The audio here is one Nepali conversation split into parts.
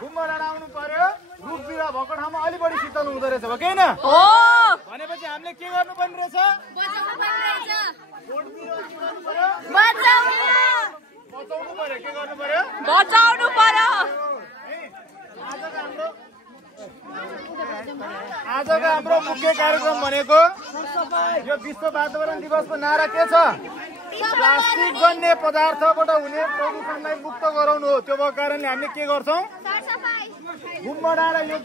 घुम्न डाँडा आउनु पर्यो रुख बिरुवा भएको ठाउँमा अलि बढी शीतल हुँदो रहेछ हो कि हैन भनेपछि हामीले के गर्नुपर्ने रहेछ बचाउनु पर्यो के गर्नु पर्यो बचाउनु पर्यो आजको हाम्रो मुख्य कार्यक्रम भनेको यो विश्व वातावरण दिवसको नारा के छ प्लास्टिक जन्य पदार्थबाट हुने प्रदूषणलाई मुक्त गराउनु हो त्यो भएको कारणले हामीले के गर्छौं घुम्न डाँडा यो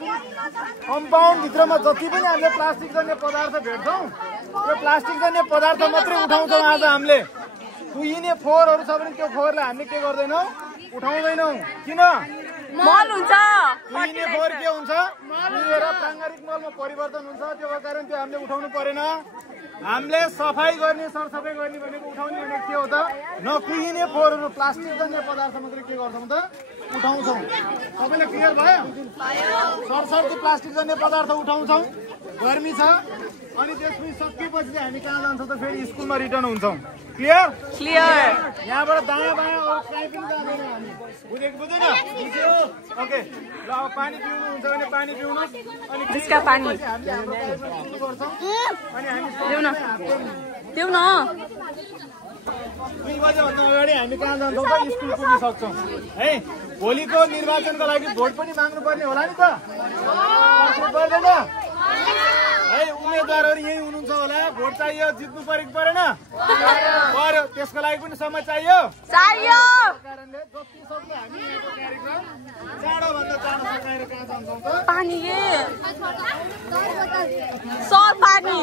कम्पाउन्ड भित्रमा जति पनि हामीले प्लास्टिक जन्य पदार्थ भेट्छौं त्यो प्लास्टिक जन्य पदार्थ मात्रै उठाउँछौं आज हामीले कुहिने फोहोरहरु छ भने त्यो फोहोरलाई हामीले के गर्दैनौं उठाउँदैनौं किन मल हुन्छ कुहिने फोहोर के हुन्छ कुहिएर प्राङ्गारिक मलमा परिवर्तन हुन्छ त्यो कारण त्यो हामीले उठाउनु परेन हामीले सफाई गर्ने सरसफाई गर्ने भनेको उठाउने भनेको के हो त नकुहिने फोहोरहरु प्लास्टिक जन्य पदार्थ मात्रै के गर्छौं त उठाउँछौं सबैले क्लियर भयो सरसर्ती प्लास्टिक जन्य पदार्थ उठाउँछौं गर्मी छ अनि त्यसपछि सकिएपछि हामी कहाँ जान्छौं त फेरि स्कुलमा रिटर्न हुन्छौं क्लियर यहाँबाट दायाँ बायाँ अरु कहीँ पनि जाँदैन हामी बुझेको बुझेन ओके ल अब पानी पिउनु हुन्छ भने पानी पिउनु अनि त्यसका पानी अनि हामी देऊ न 2 बजेभन्दा अगाडि हामी कहाँ जान्छौँ त स्कुल पुगिसक्छौँ है भोलिको निर्वाचनको लागि भोट पनि माग्नु पर्ने होला नि त पर्दैन है उम्मेदवारहरू यही हुनुहुन्छ होला भोट चाहियो जित्नु पर्यो कि परेन पर्यो त्यसको लागि पनि समय चाहियो कारणले जति सक्दो हामी यहाँको कार्यक्रम चाँडोभन्दा चाँडो सकाएर कहाँ जान्छौँ त पानी के सर पानी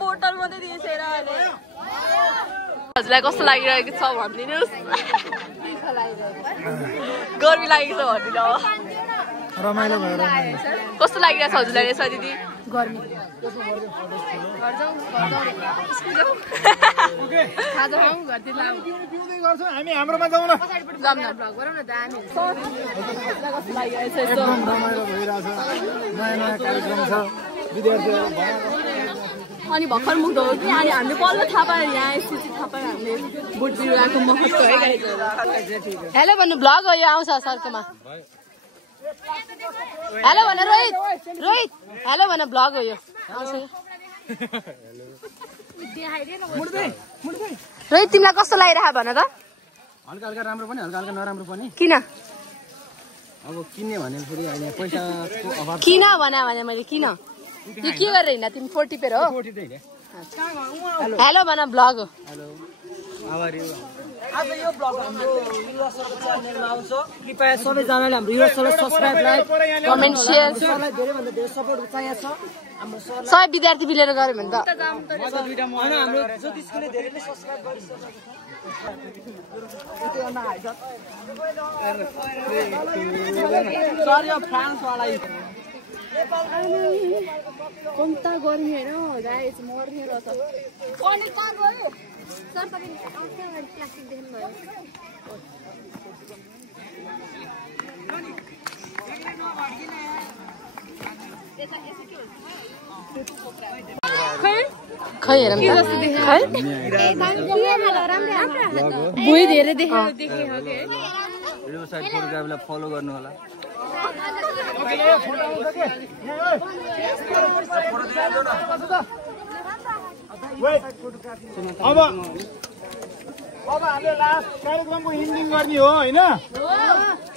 बोतल मात्रै दिएछ अहिले हजुरलाई कस्तो लागिरहेको छ भनिदिनुहोस् गर्मी लागेको छ भनिदिनु अब रमाइलो भयो कस्तो लागिरहेछ हजुरलाई यसो दिदी गर्मी हामी हाम्रोमा जाउँ न एकदम रमाइलो भइरहेछ नयाँ नयाँ कार्यक्रम छ विद्यार्थीहरू अनि भर्खर मुक्त हो कि अनि हामीले पल्लो थाहा पायो यहाँ स्थिति थाहा पायो हामीले बोट बिरुवाको महत्त्व है हेलो भन्नु भ्लग हो यो आउँछ सरकोमा हेलो भन रोहित हेलो भन भ्लग हो यो आउँछ रोहित तिमीलाई कस्तो लागिरह भन त हल्का हल्का राम्रो पनि हल्का हल्का नराम्रो पनि किन अब किन्ने भने फेरि अहिले पैसाको अभाव किन भने मैले किन यो के गरेर हिँड्दा तिमी 40 पेर हो हेलो भन भ्लग हो हेलो आज यो ब्लग हाम्रो युवासरको च्यानलमा आउँछ कृपया सबैजनाले हाम्रो युवासरलाई सब्स्क्राइब लाइक कमेन्ट शेयर सरलाई धेरै भन्दा धेरै सपोर्ट चाहिएको छ हाम्रो सरलाई सबै विद्यार्थी मिलेर गर्यो भने त हैन हाम्रो ज्योतिषले धेरैले सब्स्क्राइब गरिसक्यो सर यो फ्रान्स वाला कम्ता गर्मी हैन गाइस मर्ने रहेछ अनि कहाँ गयो सर पनि आउँछ प्लास्टिक देख्नु भयो खै हेरौँ त खै बुइ धेरै देखे हो के भिडियो साइड फोटोग्राफीलाई फलो गर्नु होला अब हामीले लास्ट कार्यक्रमको इन्डिङ गर्ने हो हैन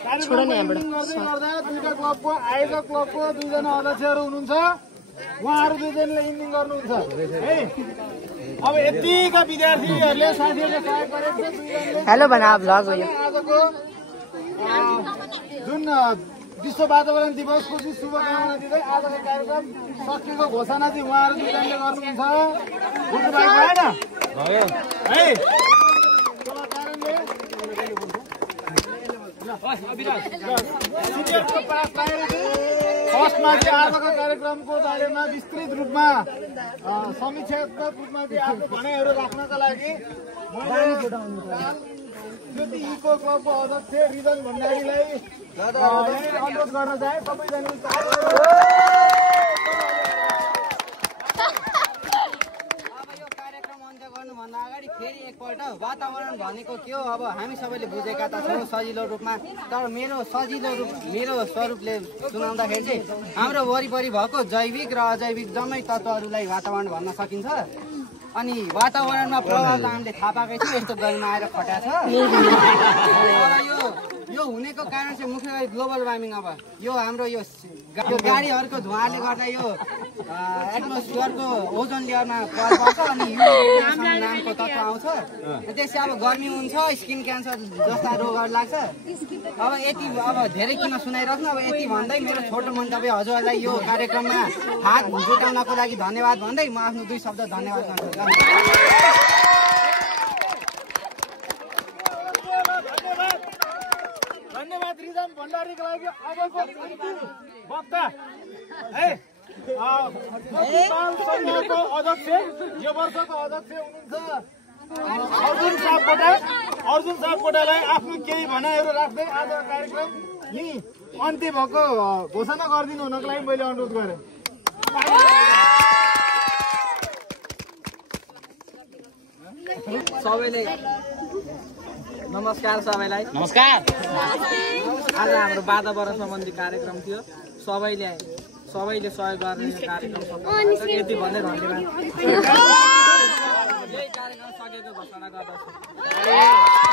कार्यक्रमको इन्डिङ गर्दै गर्दा दुईटा क्लबको आयोजक क्लबको दुईजना अध्यक्षहरू हुनुहुन्छ उहाँहरू दुईजनाले इन्डिङ गर्नुहुन्छ है अब यतिका विद्यार्थीहरूले साथीहरूले सहयोग गरेको छ दुईजनाले हेलो भन भ्लग हो यो आजको जुन विश्व वातावरण दिवसको चाहिँ शुभकामना दिँदै आजको कार्यक्रम सकिएको घोषणा चाहिँ उहाँहरू दुईजनाले गर्नुहुन्छ बुझ्नु भएको भएन है फर्स्टमा चाहिँ आजको कार्यक्रमको बारेमा विस्तृत रूपमा समीक्षात्मक रूपमा चाहिँ आफ्नो भनाइहरू राख्नका लागि ज्योति इको क्लबको अध्यक्ष रिजन भण्डारीलाई अनुरोध गर्न चाहे सबैजनाले अब यो कार्यक्रम अन्त्य गर्नुभन्दा अगाडि फेरि फेरि एकपल्ट वातावरण भनेको के हो अब हामी सबैले बुझेका त छौँ सजिलो रूपमा तर मेरो स्वरूपले सुनाउँदाखेरि चाहिँ हाम्रो वरिपरि भएको जैविक र अजैविक जम्मै तत्त्वहरूलाई वातावरण भन्न सकिन्छ अनि वातावरणमा प्रभाव हामीले थाहा पाएकै छौँ यस्तो गर्मीमा आएर खट्या छ यो हुनेको कारण चाहिँ मुख्य गरी ग्लोबल वार्मिङ अब यो हाम्रो यो गाडीहरूको धुवाले गर्दा यो एटमोस्फियरको ओजन लेयरमा प्रभाव पर्छ अनि युरेडिएसन नामको तत्त्व आउँछ त्यसै अब गर्मी हुन्छ स्किन क्यान्सर जस्ता रोगहरू लाग्छ अब यति अब धेरै किन सुनाइराख्नु अब यति भन्दै मेरो छोटो मन्तव्य हजुरहरूलाई यो कार्यक्रममा हात जुटाउनको लागि धन्यवाद भन्दै म आफ्नो 2 शब्द धन्यवाद गर्छु धन्यवाद रिजम भण्डारीको लागि अबको वक्ता है समूहको अध्यक्ष यो वर्षको अध्यक्ष हुनुहुन्छ अर्जुन सापकोटालाई आफ्नो केही भनाइहरू राख्दै आज कार्यक्रम यही अन्त्य भएको घोषणा गरिदिनु हुनको लागि मैले अनुरोध गरेँ सबैले नमस्कार सबैलाई नमस्कार आज हाम्रो वातावरण सम्बन्धी कार्यक्रम थियो सबैले सहयोग गर्ने कार्यक्रम यति भन्दै धन्यवाद यही कार्यक्रम सकेको घोषणा गर्दछु